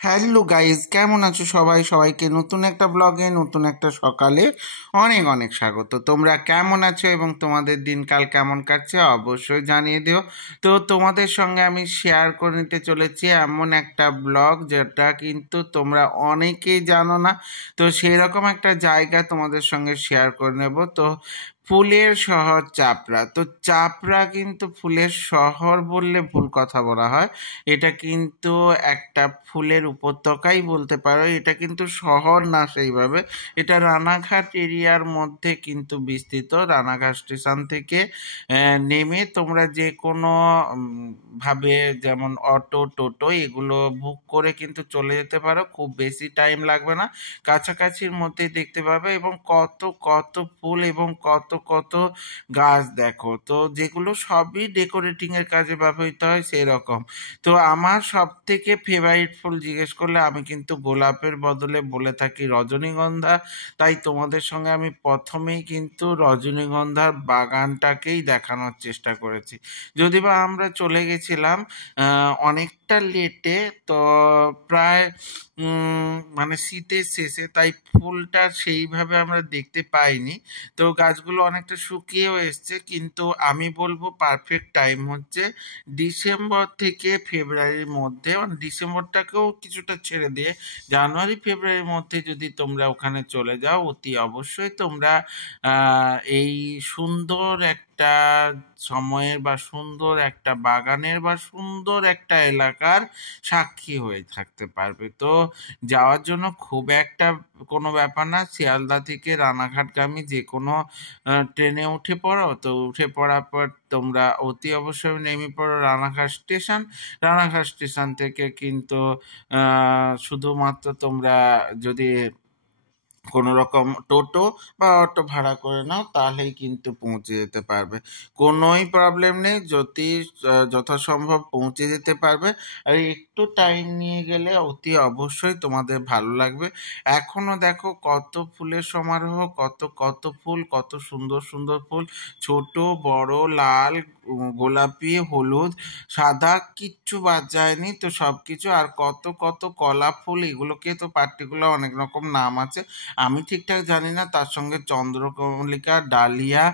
Hello guys, কেমন আছো সবাই? সবাইকে নতুন একটা ব্লগে, নতুন একটা সকালে অনেক অনেক স্বাগত। তোমরা কেমন আছো এবং তোমাদের দিনকাল কেমন কাটছে অবশ্যই জানিয়ে দিও। তো তোমাদের সঙ্গে আমি শেয়ার করে নিতে চলেছি এমন একটা ব্লগ যেটা কিন্তু তোমরা অনেকেই জানো না। তো সেই রকম একটা জায়গা তোমাদের সঙ্গে শেয়ার করে নেব। তো ফুলের শহর চাপড়া। তো চাপড়া কিন্তু ফুলের শহর বললে ভুল কথা বলা হয়। এটা কিন্তু একটা ফুলের উপত্যকাই বলতে পারো। এটা কিন্তু শহর না সেইভাবে। এটা রানাঘাট এরিয়ার মধ্যে কিন্তু বিস্তৃত। রানাঘাট স্টেশন থেকে নেমে তোমরা যে কোনো ভাবে, যেমন অটো টোটো এগুলো বুক করে কিন্তু চলে যেতে পারো। খুব বেশি টাইম লাগবে না, কাছাকাছির মধ্যেই দেখতে পাবে। এবং কত কত ফুল এবং কত কত গাছ দেখো, তো যেগুলো সবই ডেকোরেটিং এর কাজে ব্যবহৃত হয় সেরকম। তো আমার সব থেকে ফেভারিট ফুল জিজ্ঞেস করলে আমি কিন্তু গোলাপের বদলে বলে থাকি রজনীগন্ধা। তাই তোমাদের সঙ্গে আমি প্রথমেই কিন্তু রজনীগন্ধার বাগানটাকেই দেখানোর চেষ্টা করেছি। যদি বা আমরা চলে গেছিলাম অনেকটা লেটে, তো প্রায় মানে শীতের শেষে, তাই ফুলটা সেইভাবে আমরা দেখতে পাইনি। তো গাছগুলো অনেকটা শুকিয়েও এসছে, কিন্তু আমি বলবো পারফেক্ট টাইম হচ্ছে ডিসেম্বর থেকে ফেব্রুয়ারির মধ্যে, মানে ডিসেম্বরটাকেও কিছুটা ছেড়ে দিয়ে জানুয়ারি ফেব্রুয়ারির মধ্যে যদি তোমরা ওখানে চলে যাও, অতি অবশ্যই তোমরা এই সুন্দর একটা সময়ের বা সুন্দর একটা বাগানের বা সুন্দর একটা এলাকার সাক্ষী হয়ে থাকতে পারবে। তো যাওয়ার জন্য খুব একটা কোনো ব্যাপার না। শিয়ালদা থেকে রানাঘাটগামী যে কোনো ট্রেনে উঠে পড়ো। তো উঠে পড়ার পর তোমরা অতি অবশ্যই নেমে পড়ো রানাঘাট স্টেশন। রানাঘাট স্টেশন থেকে কিন্তু শুধুমাত্র তোমরা যদি কোনো রকম টোটো বা অটো ভাড়া করে নাও তাহলেই কিন্তু পৌঁছে যেতে পারবে। কোনোই প্রবলেম নেই, যদি যথাসম্ভব পৌঁছে যেতে পারবে। আর একটু টাইম নিয়ে গেলে অতি অবশ্যই তোমাদের ভালো লাগবে। এখনো দেখো কত ফুলের সমারোহ, কত কত ফুল, কত সুন্দর সুন্দর ফুল, ছোট বড়, লাল, গোলাপি, হলুদ, সাদা, কিচ্ছু বাদ যায়নি। তো সব কিছু, আর কত কত কলা ফুল, এগুলোকে তো পার্টিকুলার অনেক রকম নাম আছে, আমি ঠিকঠাক জানি না। তার সঙ্গে চন্দ্রকমলিকা, ডালিয়া,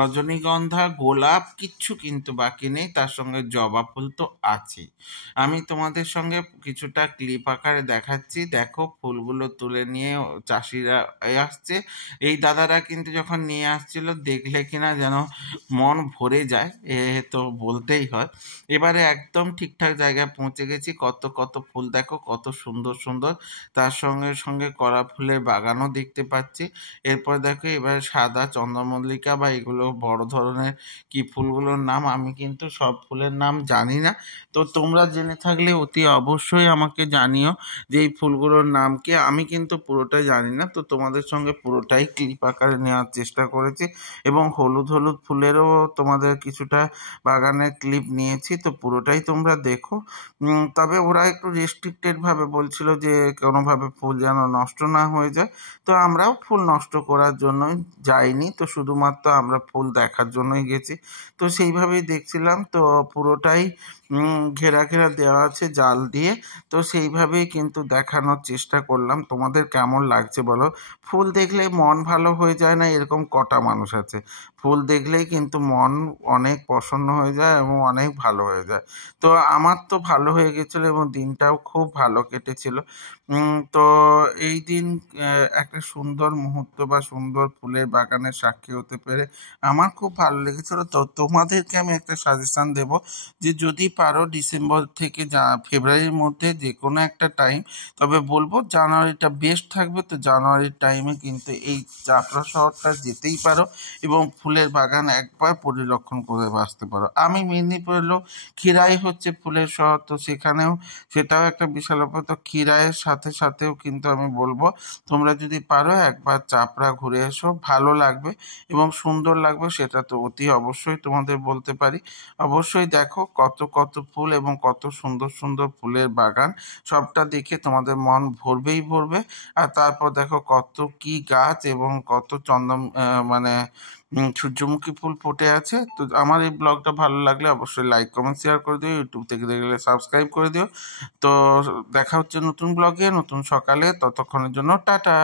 রজনীগন্ধা, গোলাপ, কিচ্ছু কিন্তু বাকি নেই। তার সঙ্গে জবা ফুল তো আছেই। আমি তোমাদের সঙ্গে কিছুটা ক্লিপ আকারে দেখাচ্ছি। দেখো ফুলগুলো তুলে নিয়ে চাষিরা আসছে। এই দাদারা কিন্তু যখন নিয়ে আসছিল, দেখলে কিনা যেন মন ভরে যায়, তো বলতেই হয়। এবারে একদম ঠিকঠাক জায়গায় পৌঁছে গেছি। কত কত ফুল দেখো, কত সুন্দর সুন্দর। তার সঙ্গে সঙ্গে কলা ফুলের বাগানও দেখতে পাচ্ছি। এরপর দেখো এবার সাদা চন্দ্রমল্লিকা বা এগুলো বড় ধরনের কি ফুলগুলোর নাম আমি কিন্তু সব ফুলের নাম জানি না। তো তোমরা জেনে থাকলে অতি অবশ্যই আমাকে জানিও যে এই ফুলগুলোর নাম কি। আমি কিন্তু পুরোটাই জানি না, তো তোমাদের সঙ্গে পুরোটাই ক্লিপ আকারে নেওয়ার চেষ্টা করেছি। এবং হলুদ হলুদ ফুলেরও তোমাদের কিছুটা বাগানের ক্লিপ নিয়েছি, তো পুরোটাই তোমরা দেখো। তবে ওরা একটু রেস্ট্রিক্টেড ভাবে বলছিল যে কোনোভাবে ফুল যেন নষ্ট না হয়ে যায়। তো আমরাও ফুল নষ্ট করার জন্যই যাইনি, তো শুধুমাত্র আমরা ফুল দেখার জন্যই গেছি। তো সেইভাবেই দেখছিলাম। তো পুরোটাই ঘেরা ঘেরা দেওয়া আছে জাল দিয়ে। তো সেইভাবেই কিন্তু দেখানোর চেষ্টা করলাম। তোমাদের কেমন লাগছে বলো? ফুল দেখলে মন ভালো হয়ে যায় না এরকম কটা মানুষ আছে? ফুল দেখলেই কিন্তু মন অনেক প্রসন্ন হয়ে যায় এবং অনেক ভালো হয়ে যায়। তো আমার তো ভালো হয়ে গেছিলো এবং দিনটাও খুব ভালো কেটেছিল। তো এই দিন একটা সুন্দর মুহূর্ত বা সুন্দর ফুলের বাগানের সাক্ষী হতে পেরে আমার খুব ভালো লেগেছিল। তো তোমাদেরকে আমি একটা সাজেশন দেব যে যদি পারো ডিসেম্বর থেকে ফেব্রুয়ারির মধ্যে যে কোনো একটা টাইম, তবে বলবো জানুয়ারিটা বেস্ট থাকবে। তো জানুয়ারির টাইমে কিন্তু এই চাপড়া শহরটা যেতেই পারো এবং ফুলের বাগান একবার পরিলক্ষণ করে আসতে পারো। আমি মেদিনীপুরের লোক, খিরাই হচ্ছে ফুলের শহর, তো সেখানেও সেটাও একটা বিশাল ব্যাপার। তো খিরাইয়ের সাথে সাথেও কিন্তু আমি বলবো তোমরা যদি পারো একবার চাপড়া ঘুরে এসো, ভালো লাগবে এবং সুন্দর লাগবে, সেটা তো অতি অবশ্যই তোমাদের বলতে পারি। অবশ্যই দেখো কত কত কত ফুল এবং কত সুন্দর সুন্দর ফুলের বাগান, সবটা দেখে তোমাদের মন ভরবেই ভরবে। আর তারপর দেখো কত কি গাছ এবং কত মানে সূর্যমুখী ফুল ফুটে আছে। তো আমার এই ব্লগটা ভালো লাগলে অবশ্যই লাইক কমেন্ট শেয়ার করে দিও, ইউটিউব থেকে দেখলে সাবস্ক্রাইব করে দিও। তো দেখা হচ্ছে নতুন ব্লগে নতুন সকালে, ততক্ষণের জন্য টাটা।